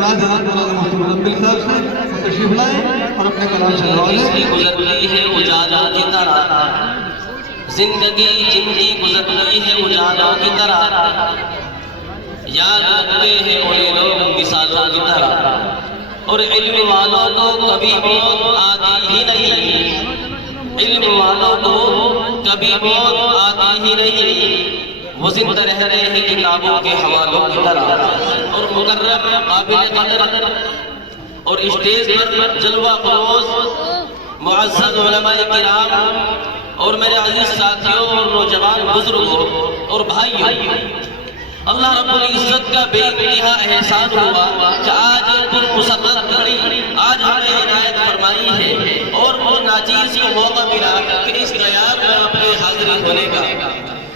مراد مولانا مفتی مزمل صاحب سے تشریف لائیں اور اپنے کلام سے گزر رہی ہے اجالوں کی طرح، زندگی جن کی گزر رہی ہے اجالوں کی طرح، یاد رکھتے ہیں انہیں لوگ مثالوں کی طرح، اور علم والوں کو کبھی موت آتی ہی نہیں، علم والوں کو کبھی موت آتی ہی نہیں، وہ زندہ رہتے ہیں کتابوں کے حوالوں کی طرح، اور مقرر قابل قدر اور اسٹیج پر جلوہ فروز معزز علماء کرام اور میرے عزیز ساتھیوں اور نوجوان بزرگوں اور بھائیوں، اللہ رب العزت کا بے انتہا احسان ہوا کہ آج پر مسرت گھڑی آج ہمیں عنایت فرمائی ہے اور مجھ ناچیز کو موقع ملا کہ اس غیاب میں اپنے حاضری ہونے کا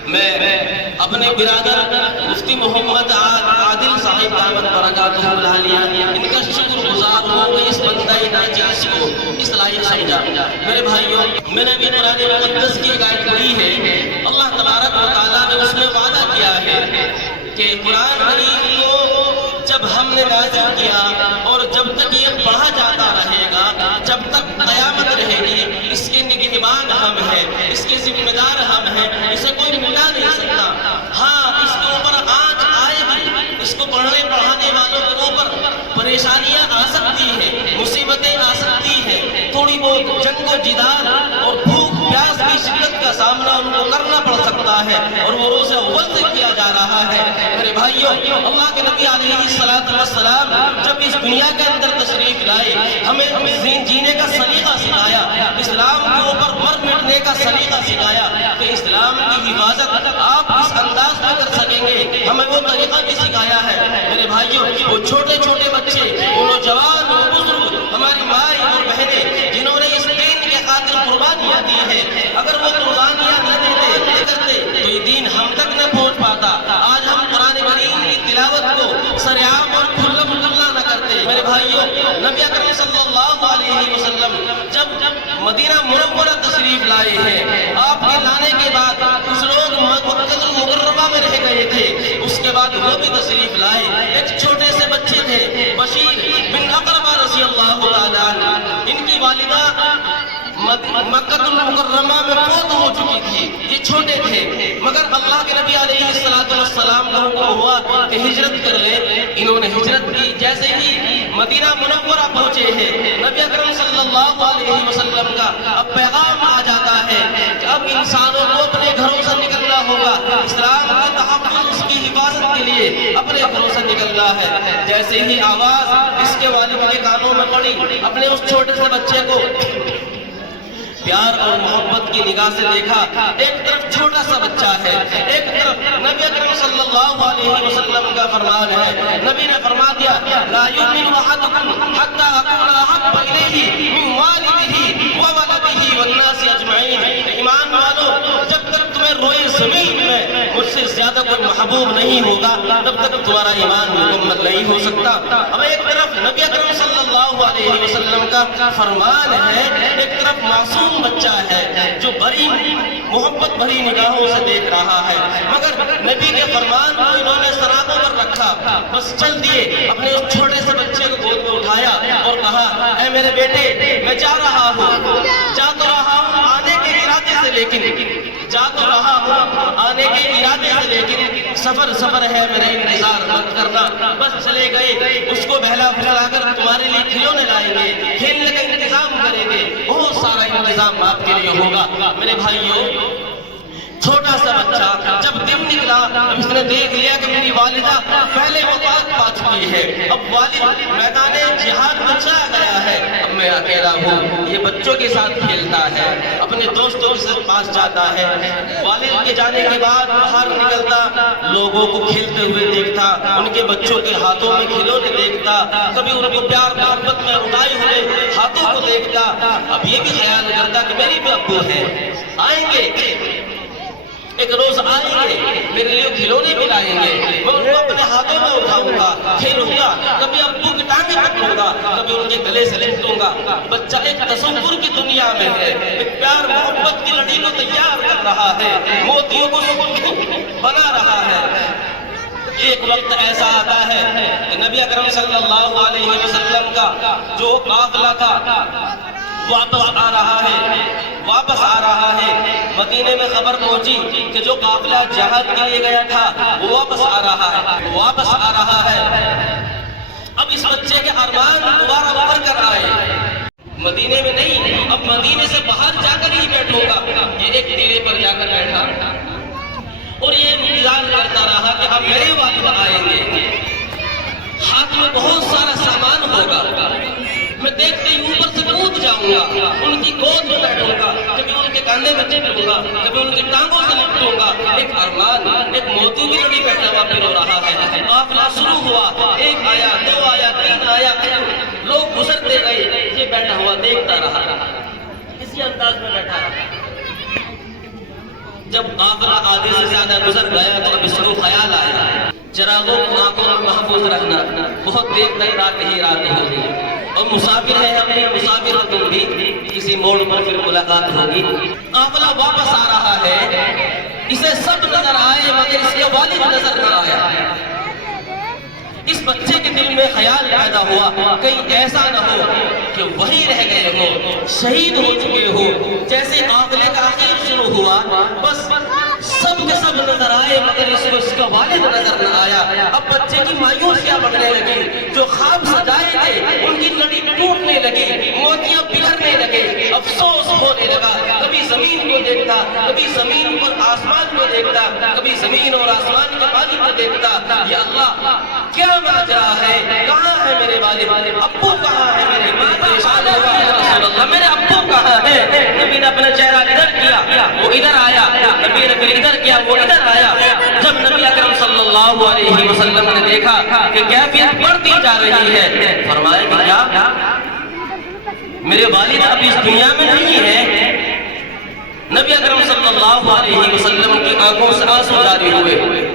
میں اپنے برادر مفتی محمد عادل صاحب دعوت برکاتہ العالیہ ان کا شکر گزار ہوں کہ اس بندہ ناچیز کو اس لائق سمجھا۔ میرے بھائیوں، میں نے بھی قرآن مقدس کی ایک آیت پڑھی ہے، اللہ تبارک و تعالیٰ نے اس میں وعدہ کیا ہے کہ قرآن کریم کو جب ہم نے نازل کیا اور جب تک یہ پڑھا جاتا رہے گا، جب تک قیامت رہے گی، اس کے نگہبان ہم ہیں، اس کے ذمہ دار ہم ہیں، اسے کوئی مٹا نہیں سکتا۔ ہاں، اس کے اوپر آنچ آئے گی، اس کو پڑھنے پڑھانے والوں کے اوپر پریشانیاں آ سکتی ہیں، مصیبتیں آ سکتی ہیں، تھوڑی بہت جنگ و جدال اور بھوک پیاس کی شدت کا سامنا ان کو کرنا پڑ سکتا ہے، اور وہ روز اول سے کیا جا رہا ہے۔ میرے بھائیوں، اللہ کے نبی علیہ السلام جب اس دنیا کے اندر تشریف لائے، ہمیں جینے کا سلیقہ سکھایا، اسلام کے اوپر مر مٹنے کا سلیقہ سکھایا کہ اسلام کی حفاظت آپ اس انداز میں کر سکیں گے، ہمیں وہ طریقہ بھی سکھایا ہے۔ میرے بھائیوں، وہ چھوٹے چھوٹے بچے، وہ نوجوان، وہ بزرگ، ہماری مائیں اور بہنیں جنہوں نے اس دین کے خاطر قربانیاں دی ہیں، اگر وہ قربانیاں نہ کرتے تو یہ دین ہم تک نہ پہنچ پاتا۔ آج ہم قرآن کریم کی تلاوت کو سرعام اور کھلم کھلا نہ کرتے۔ میرے بھائیوں، نبی اکرم صلی اللہ علیہ وسلم جب مدینہ منورہ تشریف لائے ہیں، آپ کے لانے کے بعد کچھ لوگ مکہ المکرمہ میں رہ گئے تھے، اس کے بعد وہ بھی تشریف لائے۔ ایک چھوٹے سے بچے تھے، بشیر بن اقربہ رضی اللہ تعالیٰ عنہ، ان کی والدہ مکہ المکرمہ میں فوت ہو چکی تھی، یہ چھوٹے تھے، مگر اللہ کے نبی علیہ السلام کو حکم ہوا کہ ہجرت کر لیں، انہوں نے ہجرت کی۔ جیسے ہی مدینہ منورہ پہنچے ہیں، نبی اکرم صلی اللہ علیہ وسلم کا اب پیغام آ جاتا ہے کہ اب انسانوں کو اپنے گھروں سے نکلنا ہوگا، اسلام کا تحفظ، اس کی حفاظت کے لیے اپنے گھروں سے نکلنا ہے۔ جیسے ہی آواز اس کے والد کے کانوں میں پڑی، اپنے اس چھوٹے سے بچے کو پیار اور محبت کی نگاہ سے دیکھا، ایک طرف چھوٹا سا بچہ ہے، ایک طرف نبی اکرم صلی اللہ علیہ وسلم کا فرمان ہے۔ نبی نے فرما دیا، لا یؤمن احدکم حتی اکون احب الیہ من والدہ وولدہ والناس اجمعین۔ ایمان والو، جب تک تمہیں روئے زمین میں مجھ سے زیادہ کوئی محبوب نہیں ہوگا، تب تک تمہارا ایمان مکمل نہیں ہو سکتا۔ اب ایک طرف نبی اکرم صلی اللہ علیہ وسلم کا فرمان ہے، ایک طرف معصوم بچہ ہے جو بڑی محبت بھری نگاہوں سے دیکھ رہا ہے، مگر نبی کے فرمان کو انہوں نے سراغوں پر رکھا، بس چل دیے، اپنے اس چھوٹے سے بچے کو گود میں اٹھایا اور کہا، اے میرے بیٹے، میں جا رہا ہوں، جا تو رہا ہوں آنے کے ارادے سے، لیکن جا تو رہا ہوں آنے کے ارادے سے، لیکن سفر ہے، میرا انتظار مت کرنا۔ بس چلے گئے، اس کو بہلا پھلا کر تمہارے لیے کھلونے لائیں گے، کھیلنے کا انتظام کریں گے، بہت سارا انتظام آپ کے لیے ہوگا۔ میرے بھائیوں، چھوٹا سا بچہ جب دن نکلا، اب اس نے دیکھ لیا کہ میری والدہ پہلے وفات پا چکی ہے، اب والد میدان جہاد میں چلا گیا ہے، اب میں اکیلا ہوں۔ یہ بچوں کے ساتھ کھیلتا ہے، اپنے دوستوں کے پاس جاتا ہے، والد کے جانے کے بعد باہر نکلتا، لوگوں کو کھیلتے ہوئے دیکھتا، ان کے بچوں کے ہاتھوں میں کھلونے دیکھتا، کبھی ان کو پیار محبت میں اٹھائے ہوئے ہاتھوں کو دیکھتا۔ اب یہ بھی خیال کرتا کہ میری بھی ابو ہے، آئیں گے، ایک روز آئیں گے، میرے لیے کھلونے بھی لائیں گے، میں ان کو اپنے ہاتھوں میں اٹھاؤں گا، کھیلوں گا، کبھی ابو کی ٹانگیں پکڑوں گا، کبھی ان کے گلے سے لپٹوں گا۔ بچہ ایک تصور کی دنیا میں ہے، ایک پیار محبت کی لڑی کو تیار کر رہا ہے، موتیوں کو بنا رہا ہے۔ ایک وقت ایسا آتا ہے کہ نبی اکرم صلی اللہ علیہ وسلم کا جو قافلہ تھا واپس آ رہا ہے مدینے میں خبر پہنچی کہ جو قافلہ جہاد کے لیے گیا تھا وہ واپس آ رہا ہے اب اس بچے کے ارمان دوبارہ ابھر کر آئے، مدینے میں نہیں، اب مدینے سے باہر جا کر ہی بیٹھوں گا۔ یہ ایک ٹیلے پر جا کر بیٹھا اور یہ انتظار کرتا رہا کہ اب میرے والد آئیں گے، ہاتھ میں بہت سارا سامان ہوگا، میں دیکھتے ہی اوپر سے کود جاؤں گا، ان کی گود میں بیٹھوں گا، کبھی ان کے کاندھے میں چپکوں گا، کبھی ان کی ٹانگوں سے لپٹوں گا۔ ایک ارمان، ایک موتی کی لڑی بیٹھا ہوا پھر ہو رہا ہے۔ قافلہ شروع ہوا، ایک آیا، دو آیا، تین آیا، لوگ گزرتے گئے، یہ بیٹھا ہوا دیکھتا رہا، اسی انداز میں بیٹھا رہا۔ جب قافلہ آدھے سے زیادہ گزر گیا تو اب اس کو خیال آیا، چراغوں کو آنکھوں میں محفوظ رکھنا، بہت دیر تک رات ہی رات ہوگی اور مسافر ہے ہم نے، مسافر ہو تم بھی، کسی موڑ پر پھر ملاقات ہوگی۔ قافلہ واپس آ رہا ہے، اسے سب نظر آئے مگر اس کے والد نظر نہ آیا۔ اس بچے کے دل میں خیال پیدا ہوا کہیں ایسا نہ ہو کہ وہی رہ گئے ہو، شہید ہو چکے ہو۔ جیسے قافلے کا آخر شروع ہوا بس سب کے سب نظر آئے مگر اس کا والد نظر نہ آیا۔ اب بچے کی مایوسیاں بڑھنے لگی، جو خواب سجائے تھے ان کی لڑی ٹوٹنے لگی، موتیاں بکھرنے لگے، افسوس ہونے لگا۔ کبھی زمین کو دیکھتا، کبھی زمین پر آسمان کو دیکھتا، کبھی زمین اور آسمان کے پانی کو دیکھتا، یا اللہ کیا ماجرا ہے، کہاں ہے میرے والد، ابو کہاں ہے میرے، پریشان ہوا یا رسول اللہ میرے ابو کہاں ہے۔ نبی نے اپنا چہرہ ادھر کیا، وہ ادھر آیا، نبی نے پھر ادھر کیا، وہ ادھر آیا۔ جب نبی اکرم صلی اللہ علیہ وسلم نے دیکھا کہ کیفیت بڑھتی جا رہی ہے، فرمایا کہ کیا میرے والد اب اس دنیا میں نہیں ہے؟ نبی اکرم صلی اللہ علیہ وسلم کی آنکھوں سے آنسو جاری ہوئے،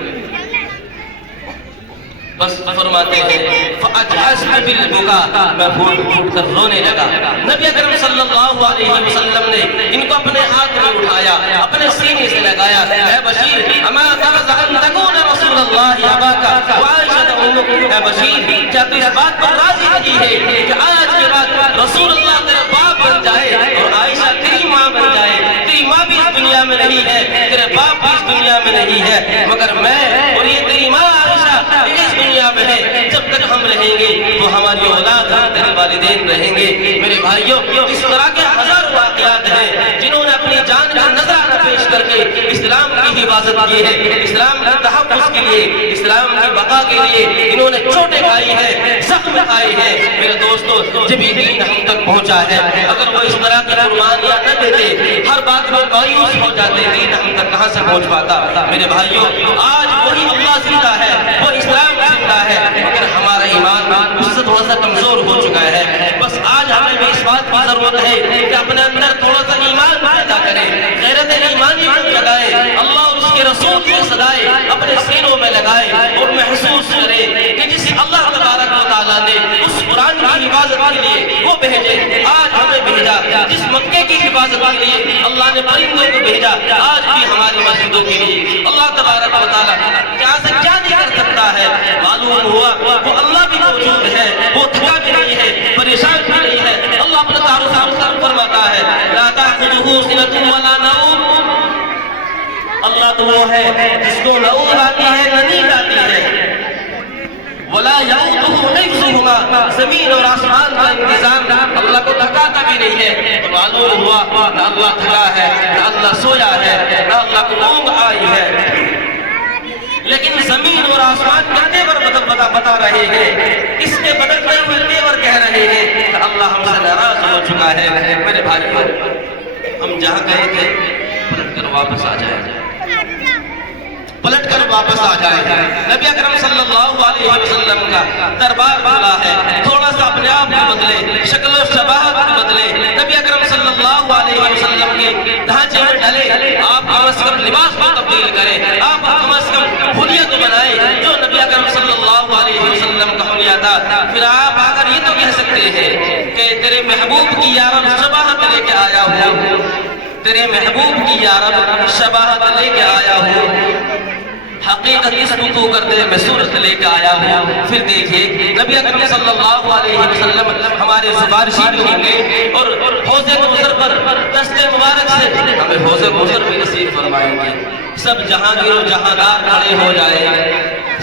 بس فرماتے ہیں فَأَجْحَشْتُ بِالْبُكَاءِ، میں پھوٹ پھوٹ کر رونے لگا۔ نبی اکرم صلی اللہ علیہ وسلم نے ان کو اپنے ہاتھ میں اٹھایا، اپنے سینے سے لگایا، اے بشیر اما ترضى ان تكون رسول اللہ اباك وعائشہ امك، اے بشیر کیا تو اس بات پر راضی نہیں ہے کہ آج کے بعد رسول اللہ تیرا باپ بن جائے اور عائشہ تیری ماں بن جائے؟ تیری ماں بھی اس دنیا میں نہیں ہے، تیرے باپ بھی اس دنیا میں نہیں ہے، مگر میں اور یہ تیری ماں عائشہ اس دنیا میں ہے، جب تک ہم رہیں گے تو ہماری اولاد ہم تیرے والدین رہیں گے۔ میرے بھائیوں اس طرح کے ہزاروں واقعات ہیں جنہوں نے اپنی جان کا نذرانہ پیش کر کے اسلام کی حفاظت کی ہے، اسلام کے تحفظ کے لیے، اسلام کی بقا کے لیے انہوں نے چوٹیں کھائی ہیں، زخم کھائے ہیں۔ میرے دوستو جب یہ دین ہم تک پہنچا ہے، اگر وہ اس طرح کی قربانیاں نہ دیتے، ہر بات میں مایوس ہو جاتے، دین ہم تک کہاں سے پہنچ پاتا؟ میرے بھائیوں آج وہی اللہ زندہ ہے، وہ اسلام زندہ ہے، مگر ہمارا ایمان اس سے تھوڑا سا کمزور ہو چکا ہے۔ بس آج ہمیں بھی اس بات کی ضرورت ہے کہ اپنے اندر تھوڑا سا ایمان پیدا کریں، غیرت ایمانی لگائے، اللہ اور اس کے رسول کی صدائے اپنے سینوں میں لگائے اور محسوس کرے کہ جس اللہ تبارک و تعالیٰ نے اس قرآن کی حفاظت کے لیے وہ بھیجے، آج ہمیں بھیجا، جس مکے کی حفاظت کے لیے اللہ نے پرندوں کو بھیجا، آج بھی ہماری مسجدوں کے لیے اللہ تبارک و تعالیٰ کیا سے کیا نہیں کر سکتا ہے۔ معلوم ہوا وہ اللہ بھی موجود ہے، وہ تھکا بھی نہیں ہے، پریشان بھی نہیں ہے۔ اللہ اپنا تعارف فرماتا ہے لا تأخذه سنة ولا نوم، اللہ تو وہ ہے جس کو نہ اونگ آتی ہے نہ نیند آتی ہے، ولا يؤوده حفظهما، زمین اور آسمان کا انتظام اللہ کو تھکاتا بھی نہیں ہے۔ تو معلوم ہوا نہ اللہ تھکا ہے، نہ اللہ سویا ہے، نہ اللہ کو اونگ آئی ہے، لیکن زمین اور آسمان کا تیور بتا رہے ہیں، اس کے بدلتے ہوئے تیور کہہ رہے ہیں کہ اللہ ہم سے ناراض ہو چکا ہے۔ میرے بھائی ہم جہاں گئے تھے پلٹ کر واپس آ جائیں، پلٹ کر واپس آ جائیں۔ نبی اکرم صلی اللہ علیہ وسلم کا دربار کھلا ہے، تھوڑا سا اپنے آپ کو بدلے، شکل و شباہت کو بدلے، نبی اکرم صلی اللہ علیہ وسلم کے ڈھانچے میں ڈھلے، آپ کم از کم لباس کو تبدیل کریں، آپ کم از کم حلیہ کو بنائیں جو نبی اکرم صلی اللہ علیہ وسلم کا حلیہ تھا۔ پھر آپ اگر یہ تو کہہ سکتے ہیں کہ تیرے محبوب کی یا رب شباہت لے کے آیا ہوں، تیرے محبوب کی یا رب شباہت لے کے آیا ہوں، حقیقت اس کو کرتے میں صورت لے کے آیا ہوں. پھر دیکھیے نبی اکرم صلی اللہ علیہ وسلم ہمارے سفارشی بھی ہوں گے اور حوض کوثر پر دست مبارک سے ہمیں حوض کوثر بھی نصیب فرمائیں گے. سب جہانگیر و جہاندار کھڑے ہو جائے,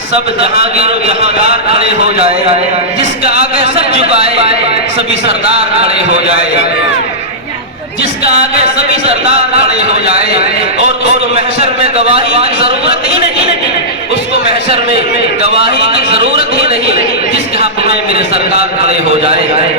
سب جہانگیر و جہاندار کھڑے ہو جائے, جس کا آگے سب جھکائے سبھی سردار کھڑے ہو جائے, جس کا آگے سبھی سردار کھڑے ہو جائے. اور اس کو محشر میں گواہی کی ضرورت ہی نہیں, اس کو محشر میں گواہی کی ضرورت ہی نہیں, جس کے حق میں میرے سرکار کھڑے ہو جائے.